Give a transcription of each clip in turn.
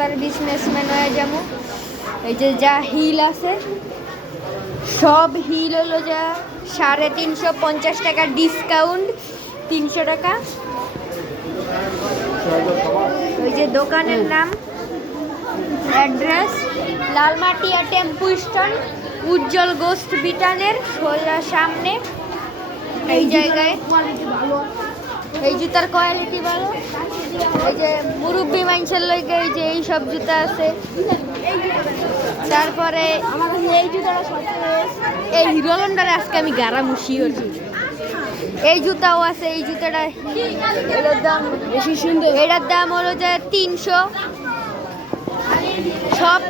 তার বিজনেসম্যান হয়ে যাবো। এই যে যা হিল আছে সব হিল হলো যা 350 টাকা ডিসকাউন্ট, 300 টাকা। ওই যে দোকানের নাম, অ্যাড্রেস লালমাটিয়া টেম্পু স্ট্যান্ড, উজ্জ্বল গোস্ট বিটানের সোজা সামনে। এই জায়গায় এই জুতার কোয়ালিটি ভালো। এই যে মুরব্বী মানুষের লইগে এই যে এই সব জুতা আছে। তারপরে এই জুতাটা এই হিরো হন্ডারে আজকে আমি গারা মুশি করছি। এই জুতাও আছে, এই জুতাটা এটার দাম বেশি সুন্দর। এটার দাম হলো যে 300। সব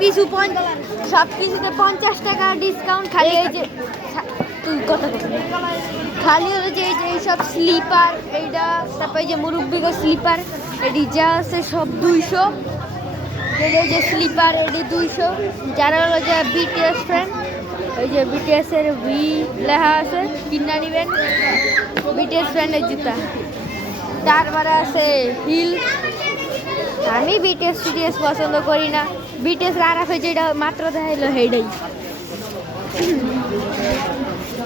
কিছুতে 50 টাকা ডিসকাউন্ট। খালি এই যে তুই কত খালি হলো যে এই সব স্লিপার, এইটা তারপরে যে মুরব্বিগো স্লিপার এটি যা আছে সব 200। এই যে স্লিপার এটি 200। যারা হলো যে বিটিএস ফ্রেন্ড, এই যে বিটিএস এর ভি লেখা আছে, কিনা নিবেন বিটিএস ফ্রেন্ডের জুতা। তারপরে আছে হিল। আমি বিটিএস পছন্দ করি না, বিটিএস আরাফে যেটা মাত্র দেখাইলো সেইটাই।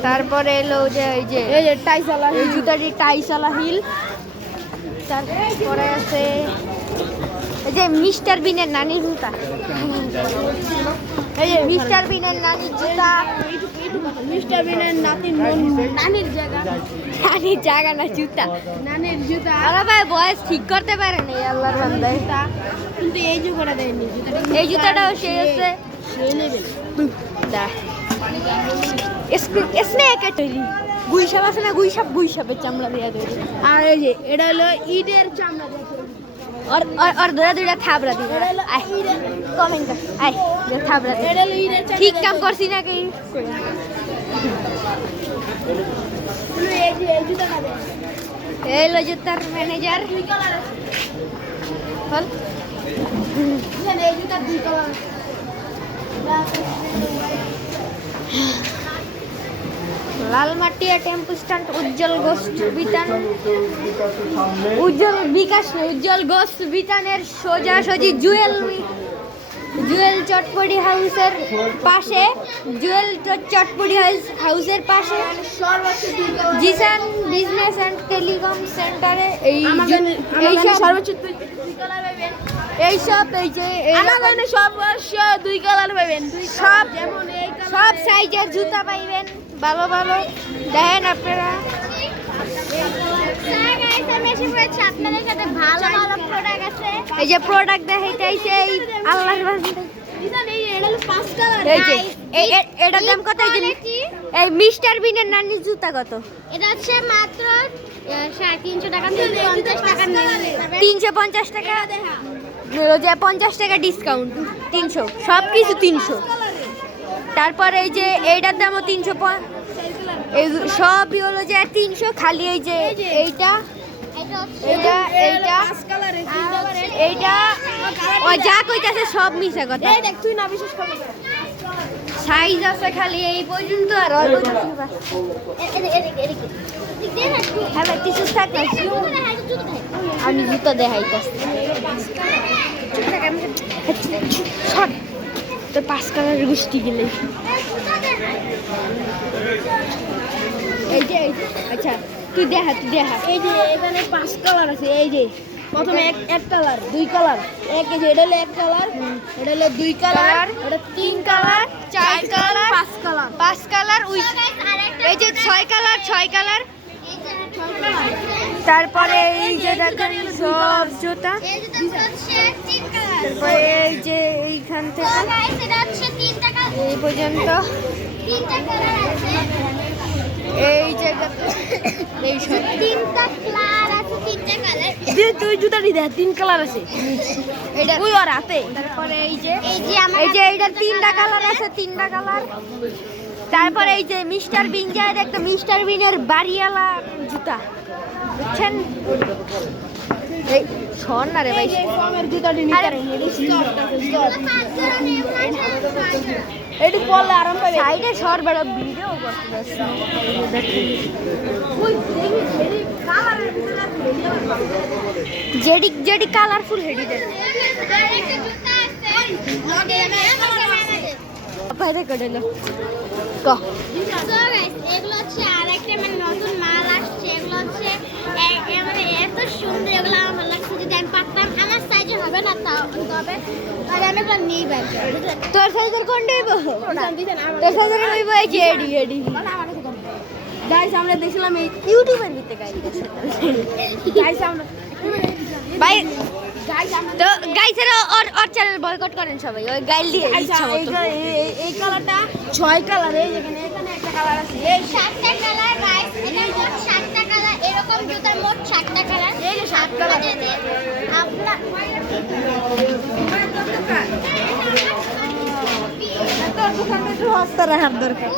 তারপরে এলো যে এই যে টাইসালা, এই জুতাটি টাইসালা হিল। তারপরে আছে এই যে মিস্টার বিনের নানির জুতা, এই যে মিস্টার বিনের নানির জুতা। মিস্টার বিনের নানির জায়গা না জুতা, নানির জুতা। আরে ভাই বয়স ঠিক করতে পারে না আল্লাহর বান্দায়, কিন্তু এই জুতাটা দেয়নি। এই জুতাটাও সে আছে, সে নেবে দা স্নেকের তৈরি। গুইসাপ আছে না, গুইসাপের চামড়া দিয়ে তৈরি। আর এই যে এটা হলো ইটের চামড়া দিয়ে তৈরি। और দুইটা থাবড়া দিবে। আই কমেন্ট কর, আই থাবড়া দিবে। এটা হলো ইটের চামড়া। ঠিক কাম করছি না কি? এই যে এই জুতাটা দে। এই হলো জুতার ম্যানেজার। দুই কালার আছে। বল এখানে এই জুতার দুই কালার আছে। লালমাটিয়া টেম্পু স্ট্যান্ড, উজ্জ্বল গোস্ট বিতান, উজ্জ্বল গোস্ট বিতানের সোজাসুজি জুয়েল চটপটি হাউসের পাশে, জিসান বিজনেস অ্যান্ড টেলিকম সেন্টারে। এইসব এই যে সর্বোচ্চ 2 কালার পাইবেন। সব সাইজের জুতা পাইবেন, ভালো ভালো দেখেন আপনারা। এই যে প্রোডাক্ট দেখাইতেছে এই আল্লাহর বান্দা। এটার দাম কত? এই মিস্টার বিনের নানির জুতা কত? এটা হচ্ছে মাত্র 350 টাকা, 350 টাকা। 350 টাকা, 50 টাকা ডিসকাউন্ট, 300। সব কিছু 300। তারপর এই যে এইটার দামও 300। এই সবই হলো যে 300। খালি এই যে এইটা ও যা কইতাছে সব মিছা কথা। তুই না বিশেষ করে সাইজ আছে খালি এই পর্যন্ত। আর আমি জুতো দেখাইতাছি। তো 5 কালারের গোষ্ঠী গেলে এই যে আচ্ছা তুই দেখা এই যে এখানে 5 কালার আছে। এই যে প্রথমে এক কালার, 2 কালার, এক এই যে এটা হলো 1 কালার, এটা হলো 2 কালার, এটা 3 কালার, 4 কালার, 5 কালার। এই যে 6 কালার। তারপরে এই যে দেখেন সব জুতা। তারপরে এই যে এইখান থেকে এই পর্যন্ত এই জায়গা এই সব 3টা কালার আছে, 3টা কালার। তুই জুতাটি দেখ 3 কালার আছে এটা ওই আর হাতে। তারপরে এই যে এইটার 3টা কালার আছে, 3টা কালার। তারপরে এই যে মিস্টার বিন যায়, একটা মিস্টার বিনের বাড়িওয়ালা জুতা, বুঝছেন? এই শোন না রে ভাই, জুতাটি নিতে এটি পড়লে আরাম পাবে। সাইডে সর বড় ভিডিও করতেছে। যেটি কালারফুল হেডি দেন। চাপাই রেকর্ড হলো ক So guys, এগুলো হচ্ছে আরেকটা মানে নতুন মাল আসছে। এগুলো হচ্ছে মানে এত সুন্দর, এগুলো আমার ভালো লাগছে। যদি আমি পারতাম, আমার সাইজে হবে না তাও, তবে আর আমি এগুলো নিই ব্যাগ। তোর সাইজের কোন দেব তোর সাইজের হইব এই যে এডি এডি গাইস আমরা দেখলাম এই ইউটিউবের ভিতরে গাইস আমরা ভাই তো গাইসের ওর চ্যানেল বয়কট করেন সবাই ওই গাইল দিয়ে ইচ্ছা মতো এই কালারটা 6 কালার, এই যেখানে এখানে একটা কালার আছে, এই 7টা কালার গাইস, এটা মোট 7টা কালার। এরকম জুতার মোট 7টা কালার। এই যে 7 কালার। আপনার তোর দোকানে একটু সস্তা রাখার দরকার।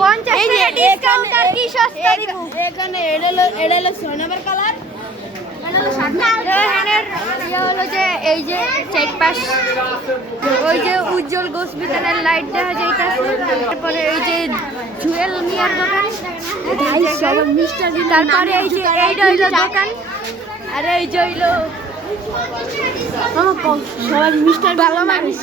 50 টাকা ডিসকাউন্ট আর কি সস্তা দিব এখানে এটা হলো 6 নম্বর কালার, এটা হলো 7 এখানের ইয়ে হলো যে এই যে চারপাশ ওই যে উজ্জ্বল গোস বিতানের লাইট দেখা যাইতাছে তারপরে এই যে জুয়েল মিয়ার দোকান তারপরে এই যে এইটা হইলো দোকান আর এই যে হইলো সবাই মিস্টার ভালো মানুষ